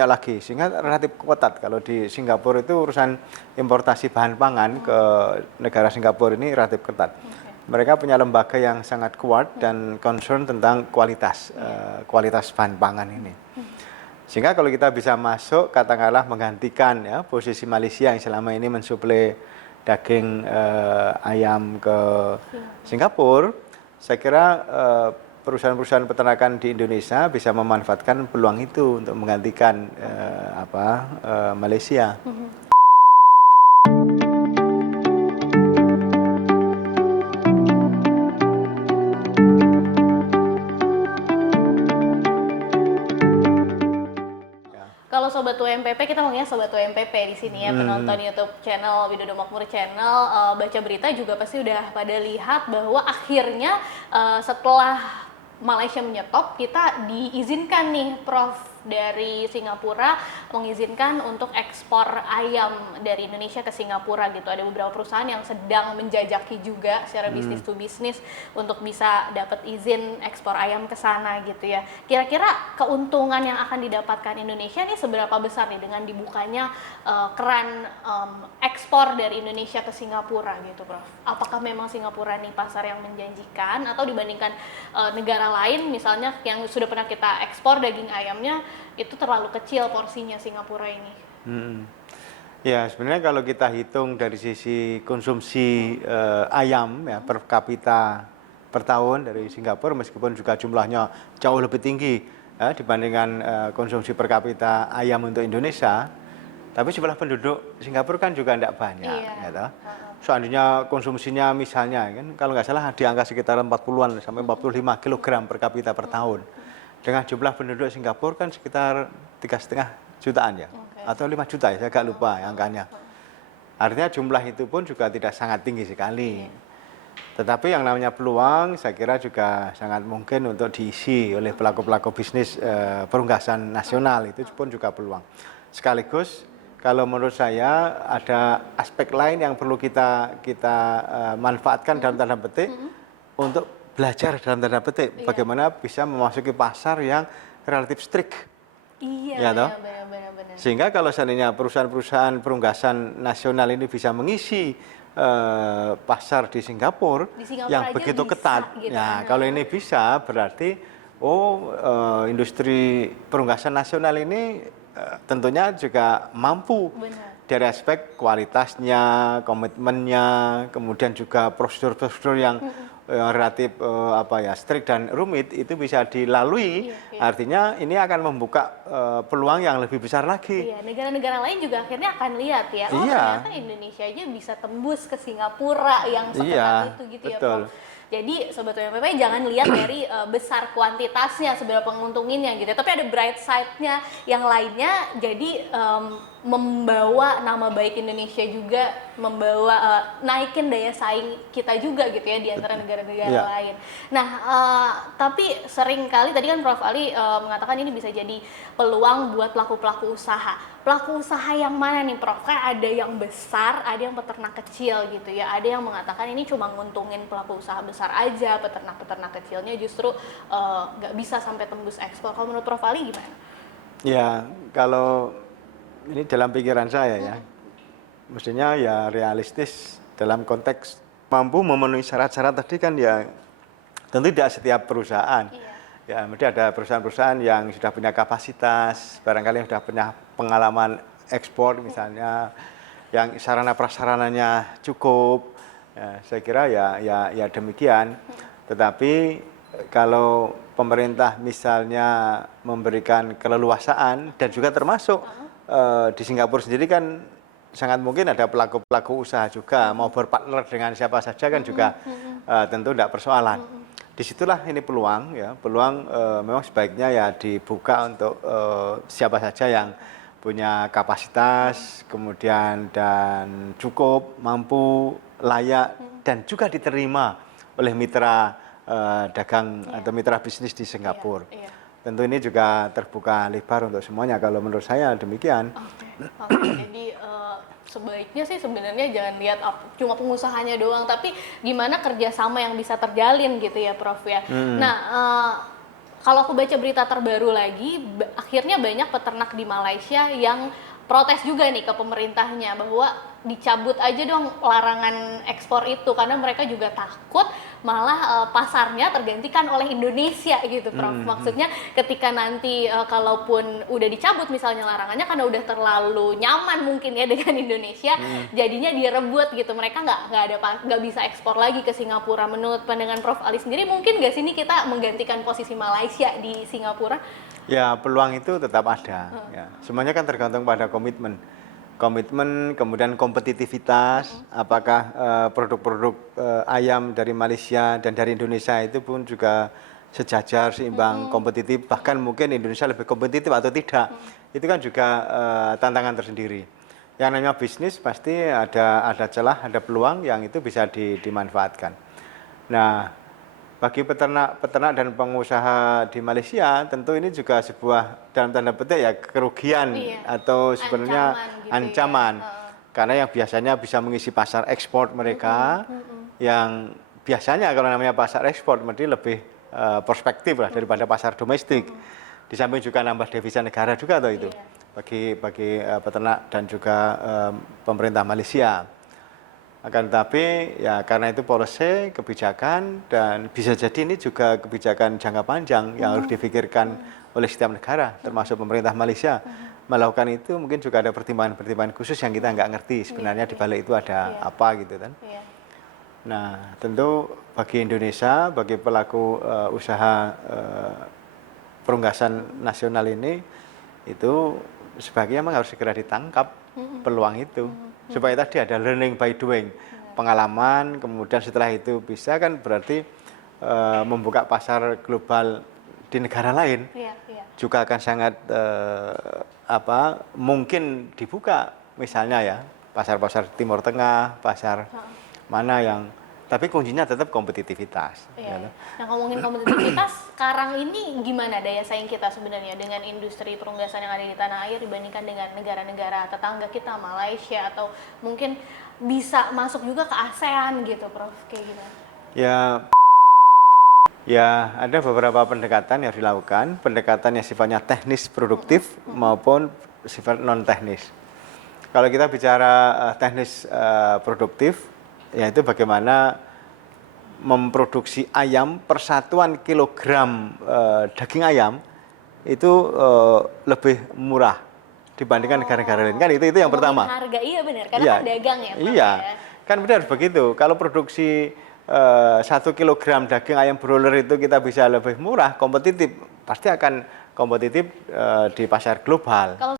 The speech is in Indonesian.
banyak lagi, sehingga relatif ketat. Kalau di Singapura itu urusan importasi bahan pangan ke negara Singapura ini relatif ketat. Mereka punya lembaga yang sangat kuat dan concern tentang kualitas bahan pangan ini. Sehingga kalau kita bisa masuk, katakanlah menggantikan ya posisi Malaysia yang selama ini mensuplai daging ayam ke Singapura, saya kira perusahaan-perusahaan peternakan di Indonesia bisa memanfaatkan peluang itu untuk menggantikan Malaysia. Kalau Sobat UMPP, kita ngomongnya Sobat UMPP di sini ya, penonton YouTube channel Widodo Makmur Channel, baca berita juga pasti udah pada lihat bahwa akhirnya setelah Malaysia menyetop, kita diizinkan nih Prof dari Singapura mengizinkan untuk ekspor ayam dari Indonesia ke Singapura gitu. Ada beberapa perusahaan yang sedang menjajaki juga secara bisnis to bisnis untuk bisa dapat izin ekspor ayam ke sana gitu ya. Kira-kira keuntungan yang akan didapatkan Indonesia nih seberapa besar nih dengan dibukanya keran ekspor dari Indonesia ke Singapura gitu, Prof? Apakah memang Singapura nih pasar yang menjanjikan, atau dibandingkan negara lain misalnya yang sudah pernah kita ekspor daging ayamnya itu terlalu kecil porsinya Singapura ini? Ya, sebenarnya kalau kita hitung dari sisi konsumsi ayam ya per kapita per tahun dari Singapura, meskipun juga jumlahnya jauh lebih tinggi dibandingkan konsumsi per kapita ayam untuk Indonesia, tapi jumlah penduduk Singapura kan juga tidak banyak. Gitu. Seandainya konsumsinya misalnya kan kalau nggak salah di angka sekitar 40-an sampai 45 kg per kapita per tahun. Dengan jumlah penduduk Singapura kan sekitar 3,5 jutaan ya, atau 5 juta ya, saya agak lupa angkanya. Artinya jumlah itu pun juga tidak sangat tinggi sekali. Tetapi yang namanya peluang saya kira juga sangat mungkin untuk diisi oleh pelaku-pelaku bisnis perunggasan nasional, itu pun juga peluang. Sekaligus kalau menurut saya ada aspek lain yang perlu kita manfaatkan dalam tanda petik untuk belajar dalam tanda petik bagaimana bisa memasuki pasar yang relatif strict. Iya, benar. Sehingga kalau seandainya perusahaan-perusahaan perunggasan nasional ini bisa mengisi pasar di Singapura yang begitu ketat. Gitu. Nah, kalau ini bisa berarti industri perunggasan nasional ini tentunya juga mampu dari aspek kualitasnya, komitmennya, kemudian juga prosedur-prosedur yang relatif strict dan rumit itu bisa dilalui. Artinya ini akan membuka peluang yang lebih besar lagi. Iya, negara-negara lain juga akhirnya akan lihat ya, ternyata Indonesia aja bisa tembus ke Singapura yang seketat itu gitu. Betul. Ya, Prof. Jadi Sobat UMPP jangan lihat dari besar kuantitasnya seberapa menguntunginnya gitu, tapi ada bright side-nya yang lainnya, jadi membawa nama baik Indonesia juga, membawa naikin daya saing kita juga gitu ya di antara negara-negara lain. Nah, tapi sering kali tadi kan Prof Ali mengatakan ini bisa jadi peluang buat pelaku-pelaku usaha. Pelaku usaha yang mana nih Prof? Kan ada yang besar, ada yang peternak kecil gitu ya. Ada yang mengatakan ini cuma nguntungin pelaku usaha besar aja, peternak-peternak kecilnya justru nggak bisa sampai tembus ekspor. Kalau menurut Prof Ali gimana? Ya, kalau ini dalam pikiran saya ya, mestinya ya realistis dalam konteks mampu memenuhi syarat-syarat tadi kan ya tentu tidak setiap perusahaan. Ya, mesti ada perusahaan-perusahaan yang sudah punya kapasitas, barangkali yang sudah punya pengalaman ekspor misalnya, yang sarana prasarananya cukup. Ya, saya kira ya demikian. Tetapi kalau pemerintah misalnya memberikan keleluasaan dan juga termasuk di Singapura sendiri kan sangat mungkin ada pelaku-pelaku usaha juga mau berpartner dengan siapa saja kan juga tentu tidak persoalan. Disitulah ini peluang ya, memang sebaiknya ya dibuka untuk siapa saja yang punya kapasitas, kemudian dan cukup, mampu, layak, dan juga diterima oleh mitra dagang atau mitra bisnis di Singapura. Tentu ini juga terbuka lebar untuk semuanya, kalau menurut saya demikian. Jadi sebaiknya sih sebenarnya jangan lihat cuma pengusahanya doang, tapi gimana kerjasama yang bisa terjalin gitu ya Prof ya. Nah, kalau aku baca berita terbaru lagi, akhirnya banyak peternak di Malaysia yang protes juga nih ke pemerintahnya bahwa dicabut aja dong larangan ekspor itu, karena mereka juga takut malah pasarnya tergantikan oleh Indonesia gitu, Prof. Maksudnya ketika nanti kalaupun udah dicabut misalnya larangannya karena udah terlalu nyaman mungkin ya dengan Indonesia, jadinya direbut gitu, mereka nggak bisa ekspor lagi ke Singapura. Menurut pandangan Prof Ali sendiri, mungkin nggak sih ini kita menggantikan posisi Malaysia di Singapura? Ya, peluang itu tetap ada. Ya. Semuanya kan tergantung pada komitmen. Komitmen, kemudian kompetitivitas, apakah produk-produk ayam dari Malaysia dan dari Indonesia itu pun juga sejajar, seimbang, kompetitif, bahkan mungkin Indonesia lebih kompetitif atau tidak. Itu kan juga tantangan tersendiri. Yang namanya bisnis pasti ada celah, ada peluang yang itu bisa dimanfaatkan. Nah, bagi peternak dan pengusaha di Malaysia, tentu ini juga sebuah dalam tanda petik ya kerugian atau sebenarnya ancaman. Karena yang biasanya bisa mengisi pasar ekspor mereka, yang biasanya kalau namanya pasar ekspor berarti lebih prospektif lah daripada pasar domestik. Di samping juga nambah devisa negara juga atau itu bagi peternak dan juga pemerintah Malaysia. Akan tetapi ya karena itu policy, kebijakan, dan bisa jadi ini juga kebijakan jangka panjang yang harus difikirkan oleh setiap negara, termasuk pemerintah Malaysia. Melakukan itu mungkin juga ada pertimbangan-pertimbangan khusus yang kita nggak ngerti sebenarnya di balik itu ada apa gitu kan. Nah, tentu bagi Indonesia, bagi pelaku usaha perunggasan nasional ini, itu sebagian memang harus segera ditangkap peluang itu. Supaya tadi ada learning by doing, pengalaman, kemudian setelah itu bisa kan berarti membuka pasar global di negara lain. Juga akan sangat mungkin dibuka, misalnya ya pasar-pasar Timur Tengah, pasar mana yang, tapi kuncinya tetap kompetitivitas. Nah, ngomongin kompetitivitas, sekarang ini gimana daya saing kita sebenarnya dengan industri perunggasan yang ada di tanah air dibandingkan dengan negara-negara tetangga kita, Malaysia, atau mungkin bisa masuk juga ke ASEAN gitu, Prof? Kayak gimana? Ya, ada beberapa pendekatan yang dilakukan, pendekatan yang sifatnya teknis produktif maupun sifat non teknis. Kalau kita bicara teknis produktif, yaitu bagaimana memproduksi ayam persatuan kilogram daging ayam itu lebih murah dibandingkan negara-negara lain. Kan itu yang pertama. Harga, iya benar, karena kan dagang ya. Iya, kan benar begitu. Kalau produksi 1 kilogram daging ayam broiler itu kita bisa lebih murah, kompetitif, pasti akan kompetitif di pasar global.